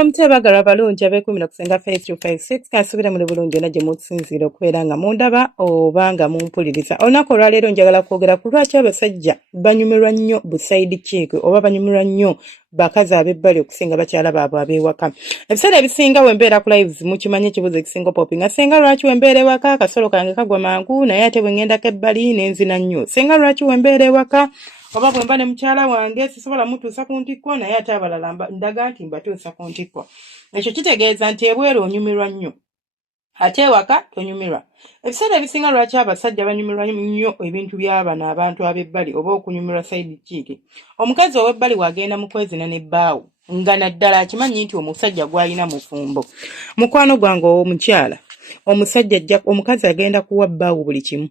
Mugamba mutebagala balungi ab'ekumi kusenga face to face 6 kasubira muli bulungi na gye musinzira okubeera nga mundaba oba nga mumpuliriza. Olunaku olwaleero njagala kwogera ku lwaki abasajja banyumirwa nnyo busayidi chick oba banyumirwa nnyo bakazi ab'ebbali okusinga bakyala baabwe ab'ewaka. Ebiseera ebisinga we mbeera ku lives mukimanyi ekibuzo ekisinga popping. Singa lwaki we mbeera ewaka akasolo kange kagwa mangu naye ate bwe ngenda k'ebbali nenzina nnyo. Singa lwaki we mbeera ewaka oba bwe mba ne mukyala wange sisobola mutuusa ku ntikko naye ate abalala ndaga nti mbatuusa ku ntikko. Ekyo kitegeeza nti ebweru onyumirwa nnyo ate ewaka tonyumirwa. Ebiseera ebisinga lwaki abasajja banyumirwa nnyo ebintu by'abano abantu ab'ebbali oba okunyumirwa side chick. Omukazi ow'ebbali wagenda mu kwezina n'ebbaawo nga naddala akimanyi nti omusajja gw'alina mufumbo. Mukwano gwange ow'omukyala omukazi agenda kuwa bbaawo buli kimu,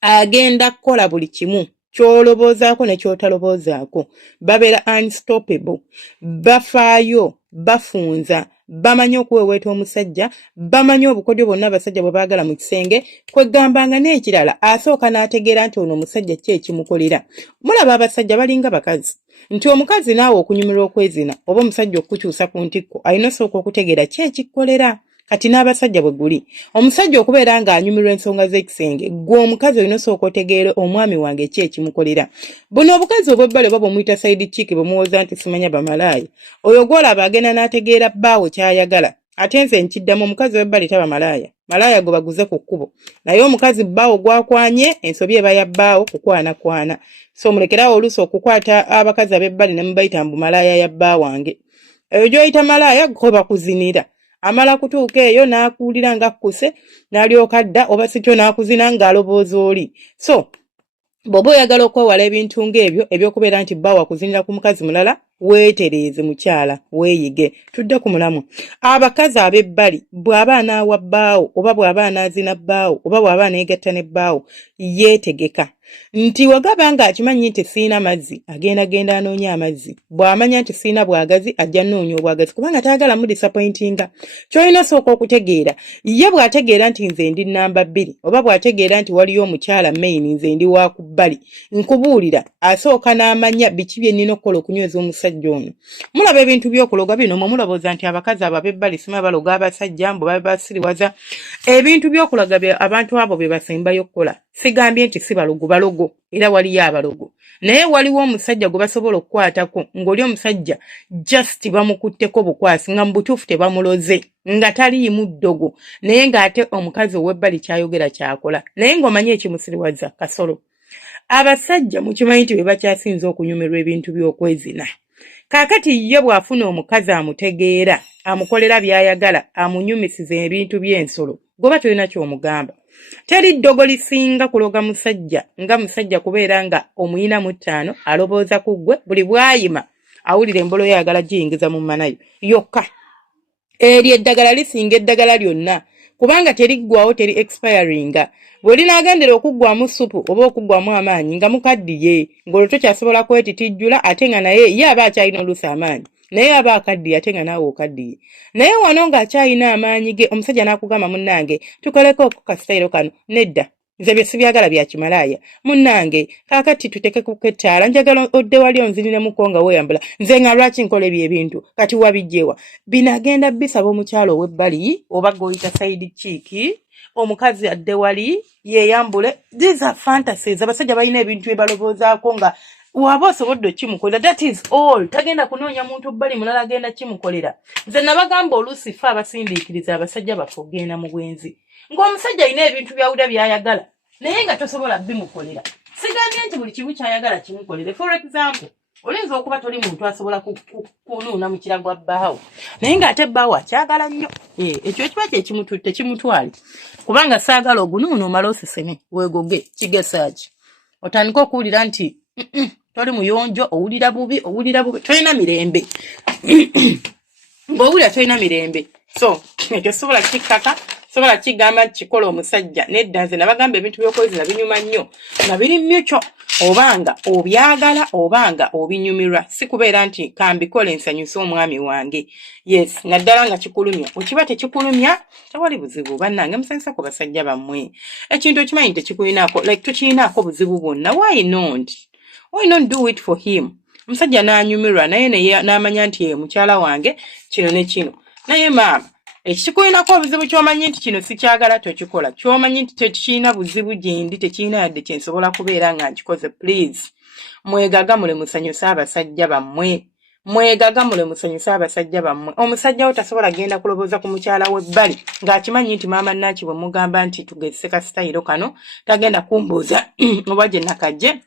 agenda kukola buli kimu ky'oloboozaako ne ky'otaloboozaako. Babeera unstoppable, bafaayo, bafunza, bamanyi okuweweeta omusajja, bamanyi obukodyo bwonna abasajja bwe baagala mu kisenge, kwegambanga n'ekirala asooka n'ategeera nti ono omusajja ki ekimukolera. Mulaba abasajja balinga bakazi nti omukazi naawe okunyumirwa okwezina oba omusajja okukyusa ku ntikko alina osooka okutegeera ki ekikkolera. Kati n'abasajja bwe guli omusajja okubeera ng'anyumirwa ensonga z'ekisenge, gwe omukazi olina osooka otegeera omwami wange ki ekimukolera. Buno obukazi obw'ebbali oba bwemuyita side chick bwemuwooza nti simanya bamalaaya, oyo gw'olaba agenda n'ategeera bbaawo ky'ayagala. Ate nze nkiddamu omukazi w'ebbali taba malaaya, malaaya gwe baguze ku kkubo, naye omukazi bbaawo gwakwanye ensobi eba ya bbaawo kukwanakwana. So mulekerawo oluusi okukwata abakazi ab'ebbali ne mubayita mbu malaaya ya bbaa wange. Eyo gy'oyita malaaya gwe bakuzinira. Amala kutuuka eyo n'akuwulira nga kkuse n'alyoka adda oba sikyo n'akuzina ng'alobooza oli. So bw'oba oyagala okwewala ebintu ng'ebyo eby'okubeera nti bba wakuzinira ku mukazi mulala, weetereeze mukyala, weeyige. Tudde ku mulamu. Abakazi ab'ebbali bw'aba anaawa bbaawo oba bw'aba anaazina bbaawo oba bw'aba aneegatta ne bbaawo, yeetegeka nti wagaba nga akimanyi nti siina mazzi agenda anoonya amazzi, bw'amanya nti siina bwagazi ajja nnoonya obwagazi kubanga taagala mu disappointinga. Ky'olina osooka okutegeera, ye bw'ategeera nti nze ndi namba 2 oba bw'ategeera nti waliyo omukyala main nze ndi wa ku bbali, nkubuulira asooka n'amanya biki bye nnina okukola okunyweza omusajja ono. Mulaba ebintu by'okuloga bino mwe mulowooza nti abakazi abo ab'ebbali sima baloga abasajja mbu basiriwaza. Ebintu by'okulaga abantu abo bye basembayo okukola. Sigambye nti si balogo era waliyo abalogo, naye waliwo omusajja gwe basobola okukwatako ng'oli omusajja just bamukutteko bukwasi nga mu butuufu tebamuloze nga taliimu ddogo, naye ng'ate omukazi ow'ebbali kyayogera kyakola, naye ng'omanyi ekimusiriwaza kasolo. Abasajja mukimanyi nti be bakyasinza okunyumirwa ebintu by'okwezina. Kaakati ye bw'afuna omukazi amutegeera, amukolera by'ayagala, amunyumisiza ebintu by'ensolo, goba tolina ky'omugamba. Teri ddogo lisinga kuloga musajja nga musajja kubeera nga omuyina mu 5 alobooza ku ggwe buli bwayima awulira embolo yayagala giyingiza mu manayo yokka. Eri eddagala lisinga eddagala lyonna kubanga teriggwawo, teri expiringa. Bw'oli n'agendera okuggwamu supu oba okuggwamu amaanyi nga mukaddiye ng'olwo tokyasobola kwetitijjula ate nga naye ye aba akyalina oluusi amaanyi, naye aba akaddiye ate nga naawe okaddiye. Naye wano ng'akyalina amaanyi ge omusajja n'akugamba munnange tukoleko kasitayiro kano, nedda nze bye sibyagala bya kimalaaya, munnange kaakati tuteke kukettaala njagala odde wali onziniremu nga weeyambula, nze nga lwaki nkola ebintu kati wabijjewa. Bino agenda bisaba omukyalo ow'ebbali oba goyita side chick, omukazi adde wali yeeyambule. These are fantasies. Abasajja balina ebintu bye baloboozaako nga waba osobodde kimukolera. That is all. Tagenda kunoonya muntu bbali mulala agenda kimukolera. Nze nabagamba oluusi ffe abasindiikiriza abasajja baffe ogenda mu bwenzi ng'omusajja alina ebintu byawulira by'ayagala naye nga tosobola bimukolera. Sigambye nti buli kimu ky'ayagala kimukolere. For example, olinza okuba toli muntu asobola kunuuna mu kiragwa bbaawo naye ng'ate bbaawo akyagala nnyo. Ekyo ekiba kye kimutwali kubanga saagala ogunuuna omala oseseme weegoge kigesaaki otandika okuwulira nti toli muyonjo, owulira bubi, tolina mirembe. Ng'owulira tolina mirembe. So ekyo sobola kikkaka, sobola kigamba kikola omusajja. Nedda nze nabagamba ebintu by'okwezina binyuma nnyo nga biri mutual, obanga obyagala obanga obinyumirwa, si kubeera nti kambikola ensanyusa omwami wange. Yes, naddala nga kikulumya. Okiba tekikulumya tewali buzibu bannange musanyusa ku basajja bammwe. Ekintu okimanyi tekikulinako, like tukirinaako buzibu bwonna. Why not do it for him? Omusajja n'anyumirwa naye n'amanya nti mukyala wange kino ne kino. Naye maama ekikulinako obuzibu ky'omanyi nti kino sikyagala tokikola. Ky'omanyi nti tekirina buzibu gyendi tekirina yadde kyensobola kubeera nga nkikoze please. Mwegagamule musanyusa abasajja bammwe. Mwegagamule musanyusa abasajja bammwe. Omusajja wo tasobola genda kuloboza ku mukyala w'ebbali ng'akimanyi nti maama Naaki bwe mugamba nti tugezese kasitayiro kano tagenda kumbuuza oba gye nakajje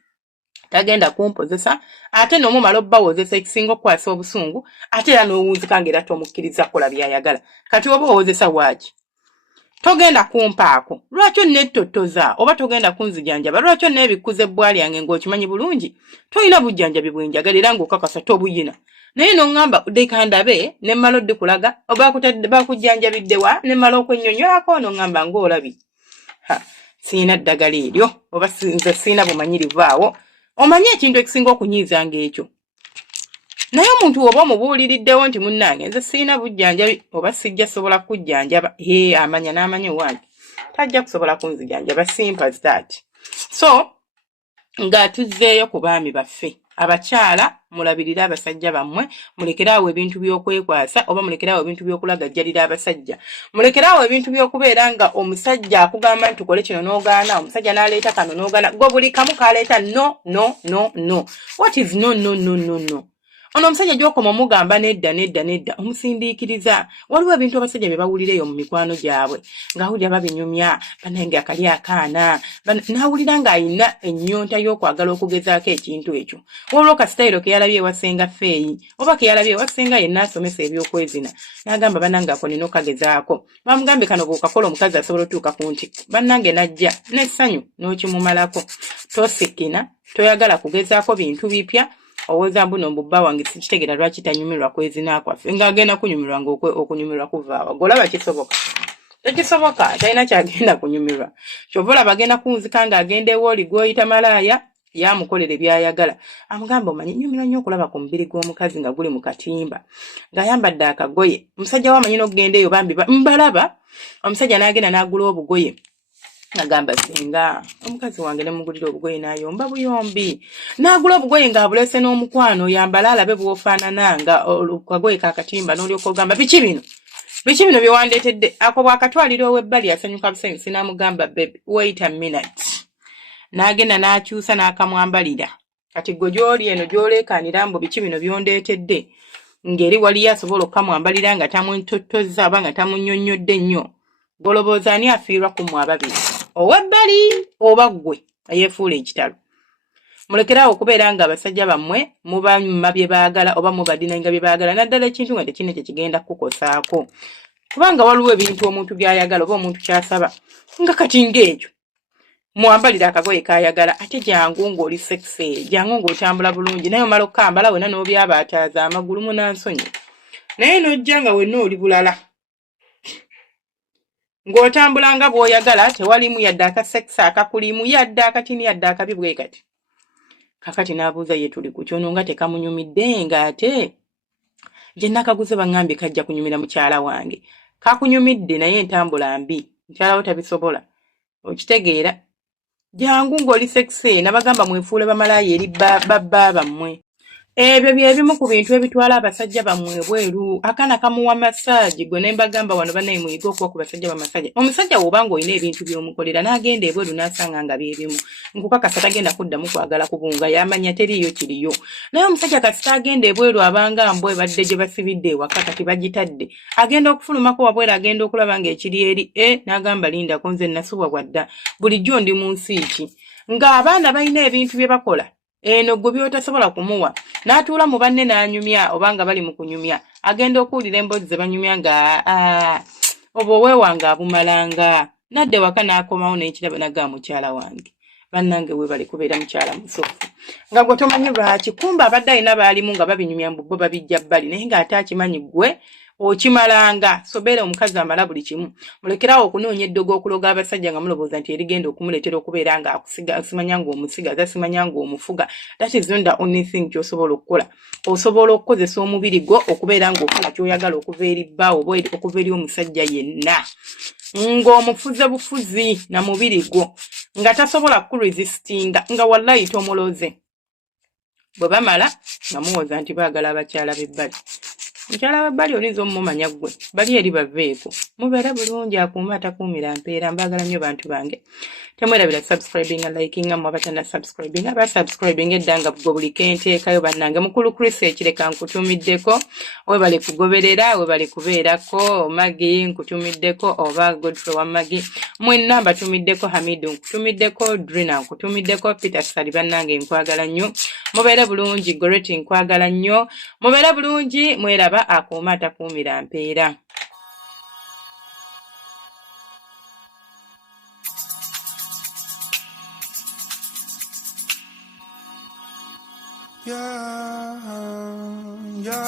tagenda kumpozesa ate n'omumala obbawozesa ekisinga okukwasa obusungu ate era n'owunzika ng'era tomukkiriza kukola by'ayagala. Kati oba owozesa waaki togenda kumpaako lwaki onnettotoza oba togenda kunzijanjaba lwaki onneebikkuza ebbwali yange ng'okimanyi bulungi tolina bujjanjabi bwenjagalira ng'okakasa tobuyina naye n'oŋŋamba dekandabe ne mmala oddikulaga oba bakujjanjabidde wa ne mmala okwennyonnyolako n'oŋŋamba ng'olabi siina ddagala eryo oba nze siina bumanyirivu awo omanyi ekintu ekisinga okunyiiza ng'ekyo naye omuntu oba omubuuliriddewo nti munnange nze siina bujjanjabi oba sijja sobola kujjanjaba amanya n'amanya wange tajja kusobola kunzijanjaba simple as that. So ng'atuzzeeyo ku baami baffe abakyala mulabirira abasajja bammwe mulekeraawo ebintu by'okwekwasa oba mulekeraawo ebintu by'okulagajjalira abasajja mulekeraawo ebintu by'okubeera nga omusajja akugamba nti tukole kino n'ogaana omusajja n'aleeta kano n'ogaana gwe buli kamu kaleeta no what is no ono omusajja gy'okoma omugamba nedda omusindiikiriza waliwo ebintu abasajja bye bawulireyo mu mikwano gyabwe ng'awulira babinyumya banange akali akaana n'awulira ng'ayina ennyonta y'okwagala okugezaako ekintu ekyo waliwo kasitayiro ke yalabye ewasenga feeyi oba ke yalabye ewasenga yenna asomesa ebyokwezina n'agamba banange ako nina okagezaako bamugambe kano bw'okakola omukazi asobola otuuka ku ntikko bannange najja n'essanyu n'okimumalako tosikina toyagala kugezaako bintu bipya owoza mbuno mbubba wange sikitegera lwaki tanyumirwa kwezina kwaffe ng'agenda kunyumirwa okunyumirwa kuvaawa golaba kisoboka tekisoboka talina kyagenda kunyumirwa kyova olaba agenda kunzika ng'agenda ewooli gw'oyita malaaya yamukolera by'ayagala amugamba omanyi nyumirwa nnyo okulaba ku mubiri gw'omukazi nga guli mu katimba ng'ayambadde akagoye omusajja wamanyi n'okugenda eyo bambi mbalaba omusajja n'agenda n'agula obugoye agamba singa omukazi wange ne mugulira obugoye n'ayomba buyombi n'agula obugoye ng'abulese n'omukwano yambala alabe bw'ofaanana nga kagoye kakatimba n'olyoka ogamba biki bino bye wandeetedde ako bw'akatwalira ow'ebbali asanyuka busanyusi n'amugamba baby wait a minute n'agenda n'akyusa n'akamwambalira kati gwe gy'oli eno gy'oleekaanira mbu biki bino byondeetedde ng'eri waliyo asobola okukamwambalira nga tamuntottozza oba nga tamunnyonnyodde nnyo golobooza ani afiirwa ku mmwe ababiri ow'ebbali oba ggwe eyeefuula ekitalo mulekeraawo okubeera nga abasajja bammwe mubamma bye baagala oba mubadinanga bye baagala naddala ekintu nga tekine kye kigenda kukukosaako kubanga waliwo ebintu omuntu by'ayagala oba omuntu ky'asaba nga kati ng'ekyo mwambalira akagoye k'ayagala ate jangu ng'oli sexy jangu ng'otambula bulungi naye omala okukambala wena n'obyabaataaza amagulu munansonyi naye n'ojja nga wenna oli bulala ng'otambula nga bw'oyagala tewalimu yadde akasekisa akakulimu yadde akatini yadde akabi bwe kati kakati n'abuuza ye tuli ku kyono nga tekamunyumidde ng'ate gye nakaguze baŋŋambye kajja kunyumira mukyala wange kakunyumidde naye entambula mbi mukyala wo tabisobola okitegeera jangu ng'oli sekise nabagamba mwefuule bamalaaya eri babba bammwe ebyo byebimu ku bintu ebitwala abasajja bammwe bweru akaana kamuwa masaagi gwe ne mbagamba wano bannaye muyiga okuba ku basajja bamasaagi omusajja woba ng'olina ebintu by'omukolera n'agenda ebweru n'asanga nga byebimu nkukakasa tagenda kuddamu kwagala kubunga yamanya teriiyo kiriyo naye omusajja kasita agenda ebweru abanga mbwe badde gye basibidde ewaka kati bagitadde agenda okufulumako wabweru agenda okulaba ng'ekiri eri n'agamba lindako nze nasubwa bwadda bulijjo ndi mu nsi ki ng'abaana balina ebintu bye bakola eno gwe byotasobola kumuwa n'atuula mu banne n'anyumya obanga bali mu kunyumya agenda okuwulira emboozi ze banyumya nga oba oweewanga abumalanga nadde waka n'akomawo n'ekiraba naga mukyala wange bannange we bali kubeera mukyala musofu nga gwe tomanyi lwaki kumba abadde alina baalimu nga babinyumya mbu bo babijja bbali naye ng'ate akimanyi gwe okimalanga sobeera omukazi amala buli kimu mulekeraawo okunoonya eddogo okuloga abasajja nga mulowooza nti erigenda okumuleetera okubeera nga akusiga simanya ng'omusigaza simanya ng'omufuga that is not the only thing ky'osobola okukola osobola okukozesa omubiri gwo okubeera ng'okola ky'oyagala okuva eri bba oba okuva eri omusajja yenna ng'omufuze bufuzi na mubiri gwo nga tasobola kuresistinga nga wallahi tomuloze bwe bamala nga muwoza nti baagala abakyala b'ebbali. Mukyala w'ebbali oyinza omumanya ggwe bali eri baveeko. Mubeere bulungi, akuuma atakuumira mpeera. Mbaagala nnyo bantu bange. Temwerabira subscribinga, likinga, mu abatana subscribinga, subscribinga eddanga bwe buli kenteekayo bannange. Mukulu Chris ekireka nkutumiddeko, webale kugoberera, webale kubeerako. Magi nkutumiddeko, oba Godfrey wa Magi. Mwenna mbatumiddeko, Hamidu nkutumiddeko, Drina nkutumiddeko, Peter Sali bannange nkwagala nnyo. Mubeere bulungi, Goreti nkwagala nnyo. Mubeere bulungi, mweraba akuuma atakuumira mpeera. Yeah, yeah.